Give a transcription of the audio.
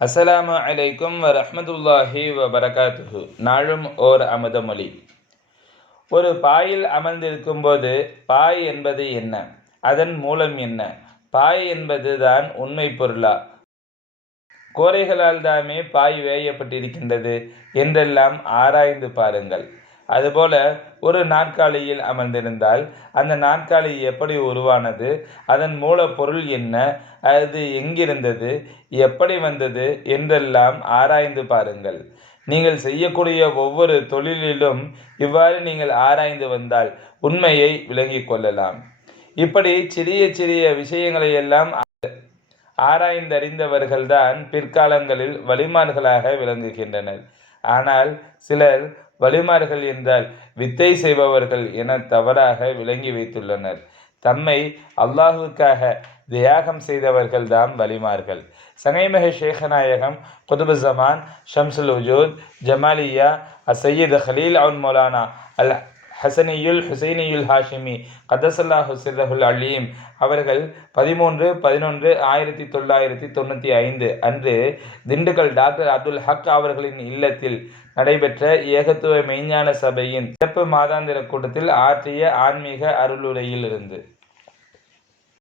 அஸ்ஸலாமு அலைக்கும் வரஹ்மத்துல்லாஹி வபரகாத்துஹு. நாளும் ஓர் அமுதமொழி. ஒரு பாயில் அமர்ந்திருக்கும் போது பாய் என்பது என்ன? அதன் மூலம் என்ன? பாய் என்பது தான் உண்மை பொருளா? கோரைகளால் தாமே பாய் வேயப்பட்டிருக்கின்றது என்றெல்லாம் ஆராய்ந்து பாருங்கள். அதுபோல ஒரு நாற்காலியில் அமர்ந்திருந்தால் அந்த நாற்காலி எப்படி உருவானது, அதன் மூலப்பொருள் என்ன, அது எங்கிருந்தது, எப்படி வந்தது என்றெல்லாம் ஆராய்ந்து பாருங்கள். நீங்கள் செய்யக்கூடிய ஒவ்வொரு தொழிலிலும் இவ்வாறு நீங்கள் ஆராய்ந்து வந்தால் உண்மையை விளங்கிக் கொள்ளலாம். இப்படி சிறிய சிறிய விஷயங்களை எல்லாம் ஆராய்ந்தறிந்தவர்கள்தான் பிற்காலங்களில் வலிமார்களாக விளங்குகின்றனர். ஆனால் சிலர் வலிமார்கள் என்றால் வித்தை செய்பவர்கள் என தவறாக விளங்கி வைத்துள்ளனர். தம்மை அல்லாஹுக்காக தியாகம் செய்தவர்கள் தாம் வலிமார்கள். சங்கைமிகு ஷேகநாயகம் குதுபு ஜமான் ஷம்சுல் வஜூத் ஜமாலியா அசையீத் ஹலீல் அவுன் மௌலானா அல் ஹசனியுல் ஹுசைனியுல் ஹாஷிமி கதசல்லாஹு சிர்ரஹுல் அலீம் அவர்கள் 13/11/1995 அன்று திண்டுக்கல் டாக்டர் அப்துல் ஹக் அவர்களின் இல்லத்தில் நடைபெற்ற ஏகத்துவ மெய்ஞான சபையின் சிறப்பு மாதாந்திர கூட்டத்தில் ஆற்றிய ஆன்மீக அருளுரையில் இருந்து